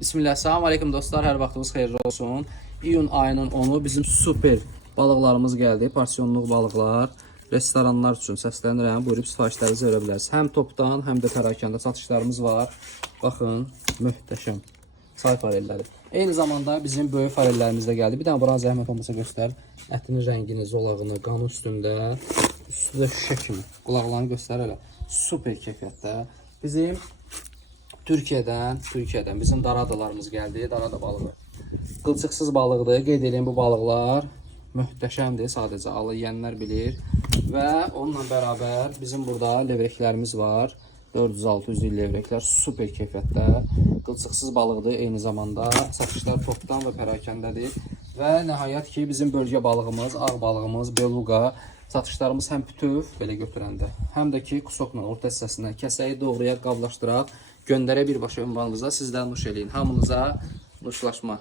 Bismillah, salam aleyküm dostlar, hər vaxtınız xeyirli olsun. İyun ayının 10'u bizim super balıqlarımız gəldi. Porsiyonluq balıqlar, restoranlar üçün səslənirəm. Buyurub sifarişlərinizi verə bilərsiniz. Həm topdan, həm də pərakəndə satışlarımız var. Baxın, möhtəşəm çay farelləri. Eyni zamanda bizim böyük farellərimiz də gəldi. Bir dənə bura zəhmət olmasa göstər. Ətinin rəngini, zolağını, qanı üstündə. Üstündə şüşə kimi. Qulaqlarını göstər elə. Super keyfiyyətdə. Bizim Türkiyədən bizim daradalarımız gəldi. Darada balığı. Qılçıqsız balıqdır. Qeyd edeyim, bu balıqlar möhtəşəmdir. Sadəcə alı yeyənlər bilir. Və onunla bərabər bizim burada levreklərimiz var. 400-600 il levreklər super keyfiyyətdə. Qılçıqsız balıqdır. Eyni zamanda satışlar topdan və pərakəndədir. Və nəhayət ki, bizim bölgə balığımız, ağ balığımız, beluqa satışlarımız həm bütöv belə götürəndə, həm də ki, kusokla orta hissəsindən kəsəyi doğrayaq, qablaşdıraq, göndərə birbaşa ünvanınıza, sizdən nuş eləyin. Hamınıza nuşlaşma.